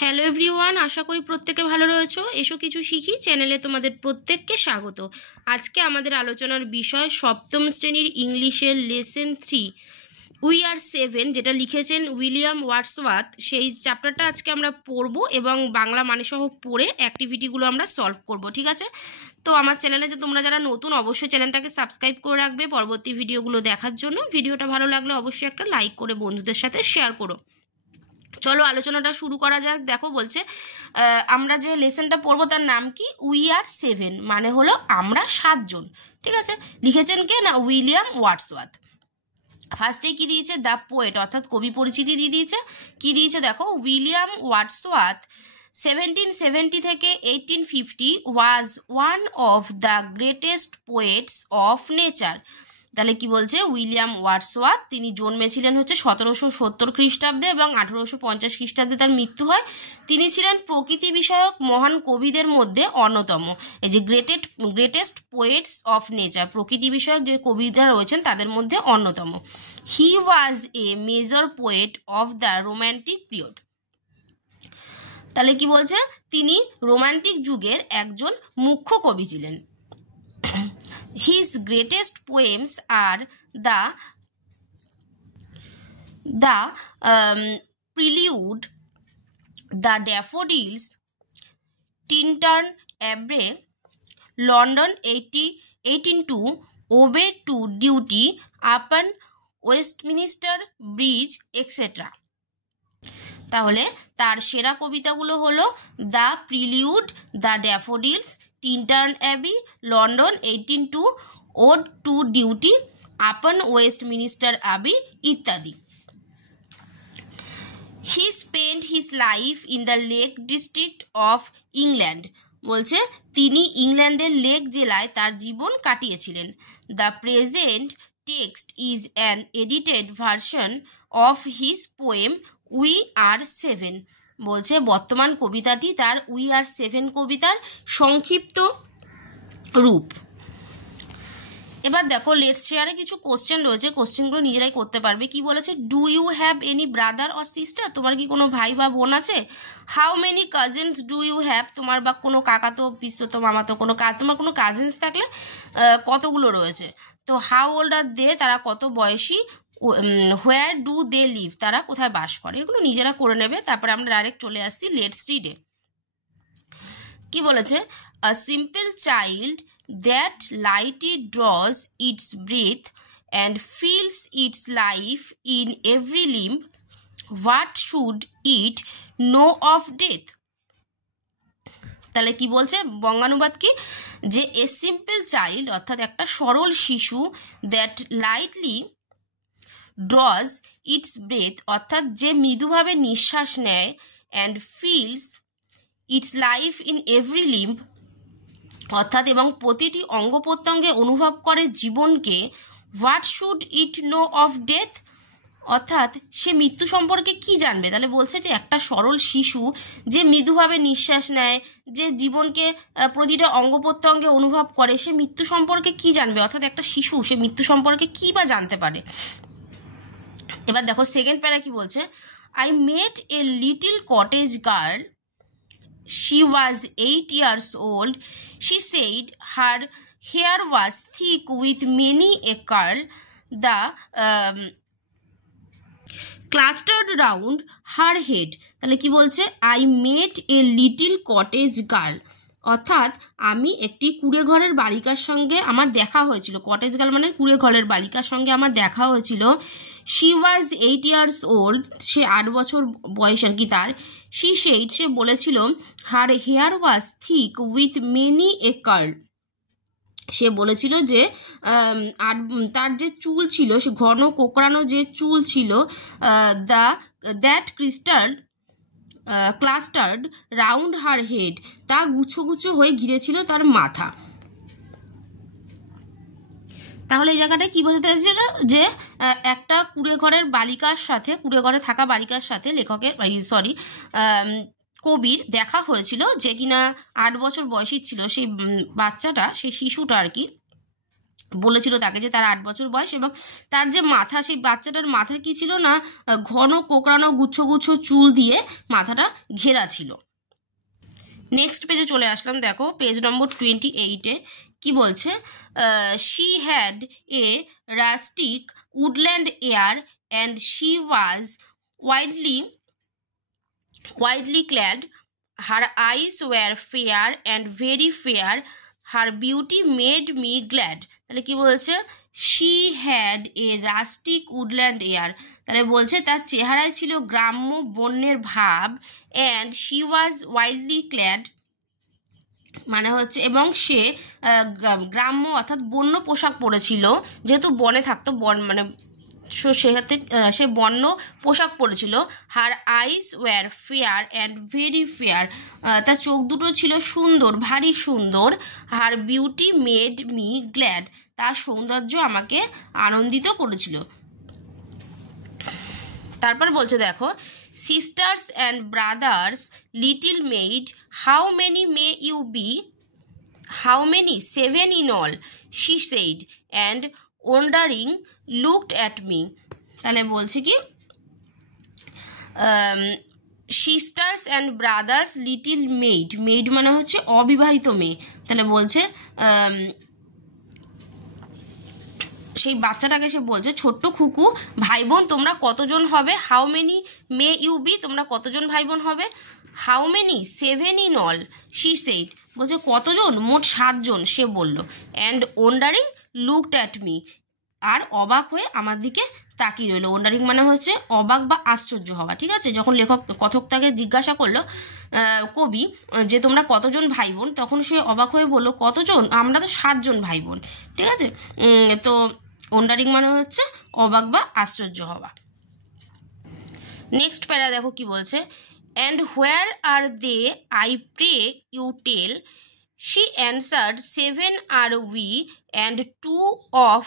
Hello everyone, আশা করি প্রত্যেকে ভালো রয়েছো। এসো কিছু শিখি চ্যানেলে তোমাদের প্রত্যেককে স্বাগত। আজকে আমাদের আলোচনার বিষয় সপ্তম শ্রেণীর ইংলিশের লেসন 3 উই আর 7, যেটা লিখেছেন উইলিয়াম ওয়ার্ডসওয়ার্থ। সেই চ্যাপ্টারটা আজকে আমরা পড়বো এবং বাংলা মানে সহ পড়ে অ্যাক্টিভিটিগুলো আমরা সলভ করব, ঠিক আছে? তো আমার চ্যানেলে যে তোমরা যারা নতুন, অবশ্যই চ্যানেলটাকে সাবস্ক্রাইব করে রাখবে পরবর্তী ভিডিওগুলো দেখার জন্য। ভিডিওটা ভালো লাগলে অবশ্যই একটা লাইক করে বন্ধুদের সাথে শেয়ার করো। চলো আলোচনাটা শুরু করা যাক। দেখো বলছে আমরা যে লেসনটা পড়বো তার নাম কি? উই আর 7, মানে হলো আমরা 7জন, ঠিক আছে? লিখেছেন কে? না, উইলিয়াম ওয়ার্ডসওয়ার্থ। ফার্স্টেই কি দিয়েছে? দ্য পোয়েট, অর্থাৎ কবি পরিচিতি দিয়ে দিয়েছে। কি দিয়েছে দেখো, উইলিয়াম ওয়ার্ডসওয়ার্থ 1770 থেকে 1850 was one of the greatest poets of nature. তাহলে কি বলছে? উইলিয়াম ওয়ার্ডসওয়ার্থ তিনি জন্মেছিলেন হচ্ছে 1770 খ্রিস্টাব্দে এবং 1850 খ্রিস্টাব্দে তার মৃত্যু হয়। তিনি ছিলেন প্রকৃতি বিষয়ক মহান কবিদের মধ্যে অন্যতম। এই যে গ্রেটেস্ট পোয়েটস অফ নেচার, প্রকৃতি বিষয়ক যে কবিরা রয়েছেন তাদের মধ্যে অন্যতম। He was a major poet of the romantic period. তাহলে কি বলছে? তিনি রোমান্টিক যুগের একজন মুখ্য কবি ছিলেন। His greatest poems are the Prelude, The Daffodils, Tintern Abbey, London 1802, Ode to Duty, Upon Westminster Bridge, etc. তাহলে তার সেরা কবিতাগুলো হলো the prelude, the daffodils, Tintern Abbey, London 1802, ode to duty, upon Westminster Abbey ইত্যাদি। He spend his life in the lake district of England. বলছে তিনি ইংল্যান্ডের lake জেলায় তার জীবন কাটিয়েছিলেন। The present text is an edited version of his poem we are 7। বলছে বর্তমান কবিতাটি তার উই আর 7 কবিতার সংক্ষিপ্ত রূপ। এবার দেখো লেটস শেয়ারে কিছু কোশ্চেন রয়েছে, কোশ্চেনগুলো নিজেরাই করতে পারবে। কি বলেছে? Do you have any brother or sister? তোমার কি কোনো ভাই বা বোন আছে? How many cousins do you have? তোমার বা কোনো কাকাতো পিস্ততো মামাতো কোনো তোমার কোনো কাজিনস থাকলে কতগুলো রয়েছে? তো হাউ ওল্ড আর দে? তারা কত বয়সী? Where do they live? তারা কোথায় বাস করে? এগুলো নিজেরা করে নেবে। তারপরে আমরা ডাইরেক্ট চলে আসছি লেটস রিডে। কি বলেছে? A simple child that lightly draws its breath and feels its life in every limb, what should it know of death? তাহলে কি বলছে? বঙ্গানুবাদ কি? যে এ সিম্পল চাইল্ড অর্থাৎ একটা সরল শিশু, that lightly draws its breath অর্থাৎ যে মৃদুভাবে নিঃশ্বাস নেয়, and feels its life in every limb অর্থাৎ এবং প্রতিটি অঙ্গ প্রত্যঙ্গে অনুভব করে জীবনকে, what should it know of death অর্থাৎ সে মৃত্যু সম্পর্কে কি জানবে? তাহলে বলছে যে একটা সরল শিশু যে মৃদুভাবে নিঃশ্বাস নেয়, যে জীবনকে প্রতিটা অঙ্গ প্রত্যঙ্গে অনুভব করে, সে মৃত্যু সম্পর্কে কি জানবে? অর্থাৎ একটা শিশু সে মৃত্যু সম্পর্কে কি বা জানতে পারে। এবার দেখো সেকেন্ড প্যারা কি বলছে? I met a little cottage girl, she was 8 years old. She said her hair was thick with many a curl. The clustered round her head. তাহলে কি বলছে? I met a little cottage girl অর্থাৎ আমি একটি কুড়ে ঘরের বালিকার সঙ্গে আমার দেখা হয়েছিল। কটেজ গার্ল মানে কুড়ে ঘরের বালিকার সঙ্গে আমার দেখা হয়েছিল। she was 8 years old, সে 8 বছর বয়স আর কি তার। she said, সে বলেছিল, her hair was thick with many a curl, সে বলেছিল যে তার যে চুল ছিল সে ঘন কোকড়ানো যে চুল ছিল, that clustered round her head, তা গুছো গুছো হয়ে ঘিরেছিল তার মাথা। তাহলে এই জায়গাটা কি বোঝাতে চাইছিল? যে একটা কুড়ে ঘরের বালিকার সাথে, কুড়ে ঘরে থাকা বালিকার সাথে লেখকের কবির দেখা হয়েছিল, যে কিনা 8 বছর বয়সী ছিল। সেই বাচ্চাটা, সেই শিশুটা আর কি, বলেছিল তাকে যে তার 8 বছর বয়স, এবং তার যে মাথা, সেই বাচ্চাটার মাথা কি ছিল না, ঘন কোকড়ানো গুচ্ছ গুচ্ছ চুল দিয়ে মাথাটা ঘেরা ছিল। নেক্সট পেজে চলে আসলাম, দেখো পেজ নম্বর 28-এ কি বলছে, she had a rustic woodland air and she was widely clad. Her eyes were fair and very fair. Her beauty made me glad. তাহলে কি বলছে, she had a rustic woodland air, তাহলে বলছে তার চেহারায় ছিল গ্রাম্য বন্যের ভাব, and she was widely clad মানে হচ্ছে, এবং সে গ্রাম্য অর্থাৎ বন্য পোশাক পরেছিল, যেহেতু বনে থাকতো, মানে সেহাতে সে বন্য পোশাক পরেছিল। Her eyes were fair and very fair, তার চোখ দুটো ছিল সুন্দর, ভারী সুন্দর। Her beauty made me glad, তার সৌন্দর্য আমাকে আনন্দিত করেছিল। তারপর বলছে দেখো, sisters and brothers little maid, how many may you be? How many? 7 in all, she said, and wondering looked at me. তাহলে বলছে কি, sisters and brothers little maid, maid মানে হচ্ছে অবিবাহিত মেয়ে, তাহলে বলছে সেই বাচ্চাটাকে সে বলছে, ছোট্ট খুকু, ভাই বোন তোমরা কতজন হবে? How many may you be, তোমরা কতজন ভাই বোন হবে? How many? 7 in all, she said, বলছে কতজন? মোট 7 জন, সে বলল। অ্যান্ড ওন্ডারিং লুকড অ্যাট মি, আর অবাক হয়ে আমার দিকে তাকিয়ে রইল। ওন্ডারিং মানে হচ্ছে অবাক বা আশ্চর্য হওয়া, ঠিক আছে? যখন কথক তাকে জিজ্ঞাসা করলো কবি যে তোমরা কতজন ভাই বোন, তখন সে অবাক হয়ে বললো কতজন? আমরা তো 7 জন ভাই বোন, ঠিক আছে? তো ওন্ডারিং মানে হচ্ছে অবাক বা আশ্চর্য হওয়া। নেক্সট প্যারা দেখো কি বলছে, and where are they, I pray you tell? She answered, 7 are we, and two of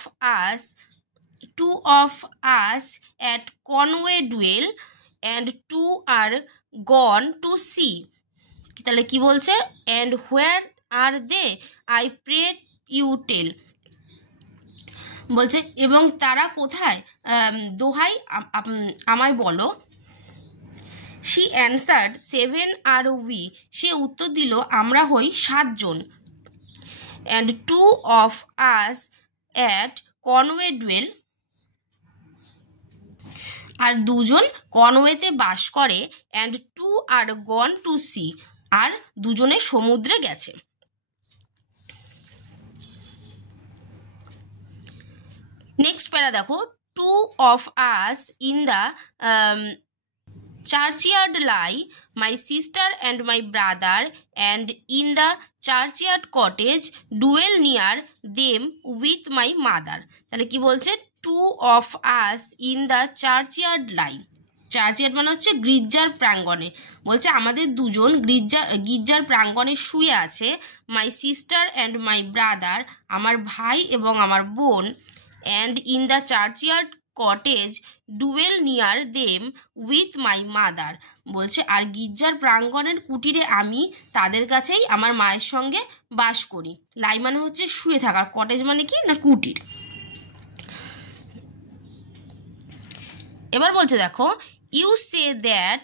us at Conway dwell, and 2 are gone to sea. তাহলে কি বলছে, and where are they, I pray you tell, বলছে এবং তারা কোথায়, দোহাই আমায় বলো। she answered, 7 are we, সে উত্তর দিল আমরা হই 7 জন, and 2 of us at Conway dwell, আর 2 জন কনওয়েতে বাস করে, and 2 are gone to sea, আর 2 জনে সমুদ্রে গেছে। নেক্সট প্যারা দেখো, 2 of us in the churchyard lie, my sister and my brother, and in the churchyard cottage dwell near them with my mother. তাহলে কি বলছে, 2 of us in the churchyard lie, চার্চয়ার্ড মানে হচ্ছে গির্জার প্রাঙ্গণে, বলছে আমাদের 2 জন গির্জার প্রাঙ্গণে শুয়ে আছে। My sister and my brother, আমার ভাই এবং আমার বোন, and in the churchyard cottage dwell near them with my mother, বলছে আর গির্জার প্রাঙ্গণের কুটিরে আমি তাদের কাছেই আমার মায়ের সঙ্গে বাস করি। লাই মানে হচ্ছে শুয়ে থাকা, কটেজ মানে কি না কুটির। এবার বলছে দেখো, you say that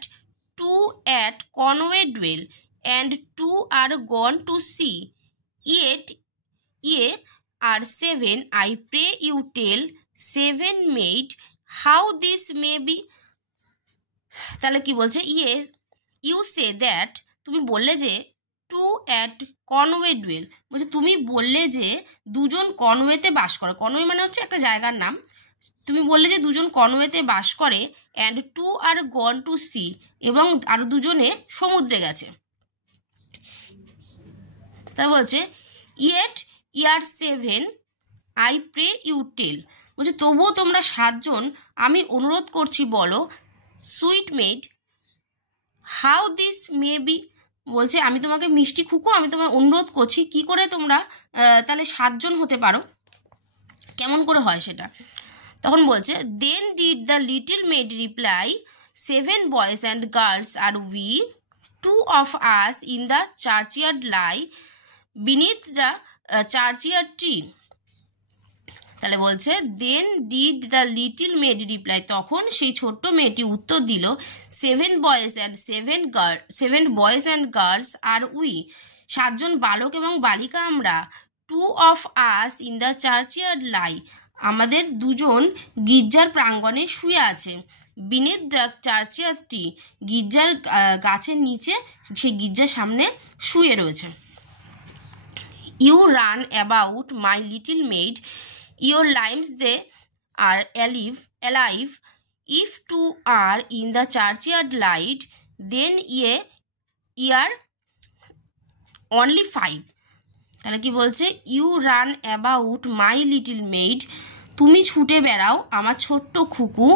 2 at Conway dwell, and 2 are gone to sea, yet ye are 7, I pray you tell, 7 maid, how this may be? তাহলে কি বলছে, ইয়েস ইউ সে দ্যাট, তুমি বললে যে 2 at Conway dwell, বলছে তুমি বললে যে 2 জন কনওয়েতে বাস করে। কনওয়ে মানে হচ্ছে একটা জায়গার নাম। তুমি বললে যে 2 জন কনওয়েতে বাস করে, and 2 are gone to sea, এবং আরো 2 জনে সমুদ্রে গেছে। তা বলছে yet ye are 7, I pray you tell, বলছে তবুও তোমরা 7 জন, আমি অনুরোধ করছি বলো। Sweet made, how this may be, বলছে আমি তোমাকে মিষ্টি খুকু, আমি তোমায় অনুরোধ করছি কি করে তোমরা তাহলে 7 জন হতে পারো, কেমন করে হয় সেটা। তখন বলছে, then did the little maid reply, 7 boys and girls are we, 2 of us in the churchyard lie beneath the churchyard tree. তাহলে বলছে then did the little maid reply, তখন সেই ছোট্ট মেয়েটি উত্তর দিল, 7 boys and girls are we, 7 জন বালক এবং বালিকা আমরা, 2 of us in the churchyard lie, আমাদের 2 জন গির্জার প্রাঙ্গণে শুয়ে আছে, বিনেথ দ্য চার্চিয়ার্ড ট্রি, গির্জার গাছের নিচে, সেই গির্জার সামনে শুয়ে রয়েছে। You run about my little maid, your limbs they are alive, if 2 are in the churchyard light, then ye are only 5। তাহলে কি বলছে, you run about my little maid, তুমি ছুটে বেড়াও আমার ছোট্ট খুকু,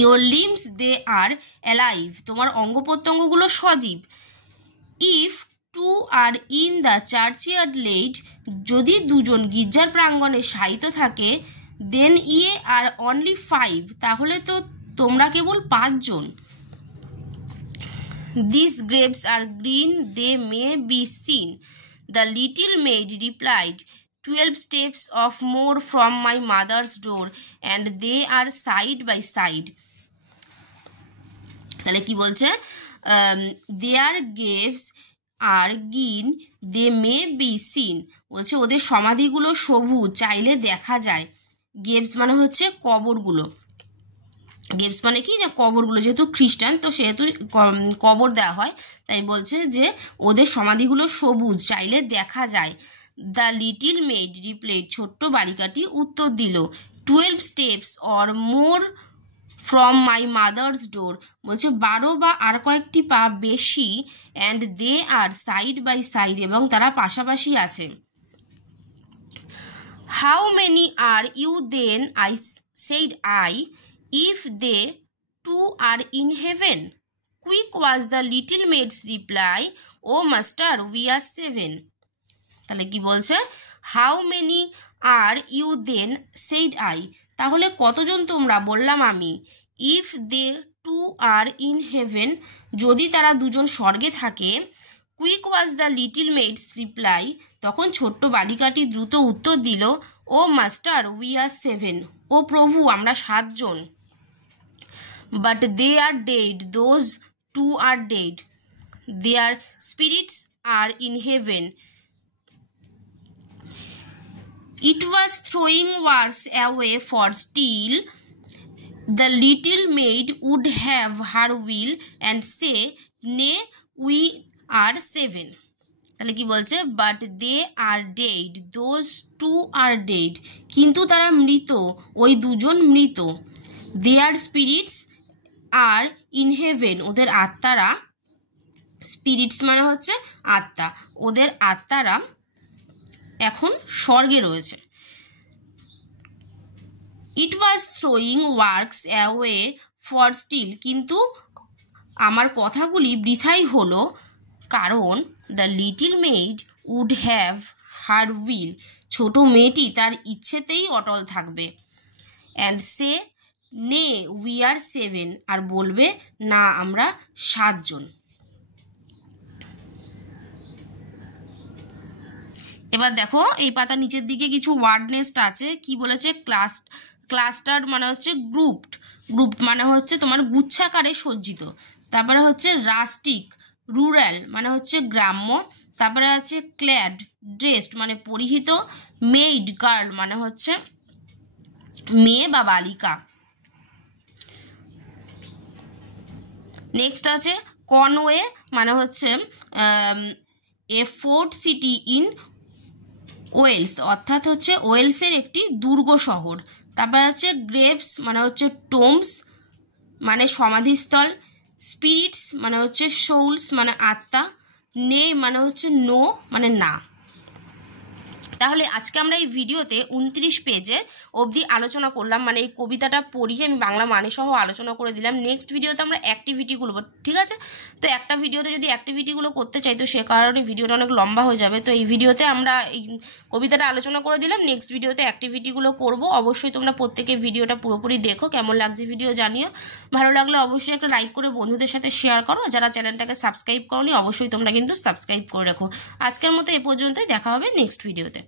ইয়োর লিম্স দে আর অ্যালাইভ, তোমার অঙ্গ প্রত্যঙ্গগুলো সজীব, if 2 are in the churchyard laid, যদি 2 জন গির্জার প্রাঙ্গণে শায়িত থাকে, দেন ইয়ে আর অনলি 5, তাহলে তো তোমরা কেবল 5 জন। These graves are green they may be seen, the little maid replied, 12 steps of more from my mother's door, and they are side by side। তাহলে কি বলছে, their graves are green they may be seen, বলছে ওদের সমাধিগুলো সবুজ, চাইলে দেখা যায়। Graves মানে হচ্ছে কবরগুলো, গ্রেভস মানে কি, যে কবরগুলো, যেহেতু খ্রিস্টান তো সেহেতু কবর দেওয়া হয়, তাই বলছে যে ওদের সমাধিগুলো সবুজ, চাইলে দেখা যায়। দ্য লিটল মেড রিপ্লাইড, ছোট্ট বালিকাটি উত্তর দিল, 12 steps or more from my mother's door, বলছে 12 বা আর কয়েকটি পা বেশি, and they are side by side, এবং তারা পাশাপাশি আছে। How many are you then, I said I, if they 2 are in heaven? Quick was the little maid's reply, oh master, we are 7। তাহলে কি বলছে, how many are you then said I, তাহলে কতজন তোমরা, বললাম আমি, if they 2 are in heaven, যদি তারা 2 জন স্বর্গে থাকে, quick was the little maid's reply, তখন ছোট্ট বালিকাটি দ্রুত উত্তর দিল, ও মাস্টার উই আর 7, ও প্রভু আমরা 7 জন। But they are dead, those 2 are dead, their spirits are in heaven. It was throwing words away, for still the little maid would have her will and say, nay, we are 7। তাহলে কি বলছে, but they are dead, those 2 are dead, কিন্তু তারা মৃত, ওই 2 জন মৃত। Their spirits are in heaven, ওদের আত্মারা, স্পিরিটস মানে হচ্ছে আত্মা, ওদের আত্মারা এখন স্বর্গে রয়েছে। It was throwing words away for still, কিন্তু আমার কথাগুলি বৃথাই হলো, কারণ the little maid would have her will, ছোট মেয়েটি তার ইচ্ছেতেই অটল থাকবে। অ্যান্ড সে নে উই আর 7, আর বলবে না আমরা 7 জন। এবার দেখো এই পাতা নিচের দিকে কিছু ওয়ার্ড নেস্ট আছে, কি বলেছে, ক্লাস্টার মানে হচ্ছে গ্রুপড মানে হচ্ছে তোমার গুচ্ছাকারে সজ্জিত, তারপরে হচ্ছে রাস্টিক, রুরাল মানে হচ্ছে গ্রাম্য, তারপরে আছে ক্ল্যাড, ড্রেসড মানে পরিহিত, মেইড, গার্ল মানে হচ্ছে মেয়ে বা বালিকা। নেক্সট আছে কনওয়ে মানে হচ্ছে এ ফোর্ট সিটি ইন ওয়েলস, অর্থাৎ হচ্ছে ওয়েলসের একটি দুর্গ শহর। তারপরে আছে গ্রেভস মানে হচ্ছে টোম্বস মানে সমাধিস্থল, স্পিরিটস মানে হচ্ছে সোলস মানে আত্মা, নে মানে হচ্ছে নো মানে না। তাহলে আজকে আমরা এই ভিডিওতে 29 পেজে অবধি আলোচনা করলাম, মানে এই কবিতাটা পড়িয়ে আমি বাংলা মানে সহ আলোচনা করে দিলাম। নেক্সট ভিডিওতে আমরা অ্যাক্টিভিটিগুলো, ঠিক আছে, তো একটা ভিডিওতে যদি অ্যাক্টিভিটিগুলো করতে চাই তো সে কারণে ভিডিওটা অনেক লম্বা হয়ে যাবে, তো এই ভিডিওতে আমরা এই কবিতাটা আলোচনা করে দিলাম, নেক্সট ভিডিওতে অ্যাক্টিভিটিগুলো করব। অবশ্যই তোমরা প্রত্যেকে ভিডিওটা পুরোপুরি দেখো, কেমন লাগছে ভিডিও জানিও, ভালো লাগলে অবশ্যই একটা লাইক করে বন্ধুদের সাথে শেয়ার করো, যারা চ্যানেলটাকে সাবস্ক্রাইব করোনি অবশ্যই তোমরা কিন্তু সাবস্ক্রাইব করে রাখো। আজকের মতো এ পর্যন্তই, দেখা হবে নেক্সট ভিডিওতে।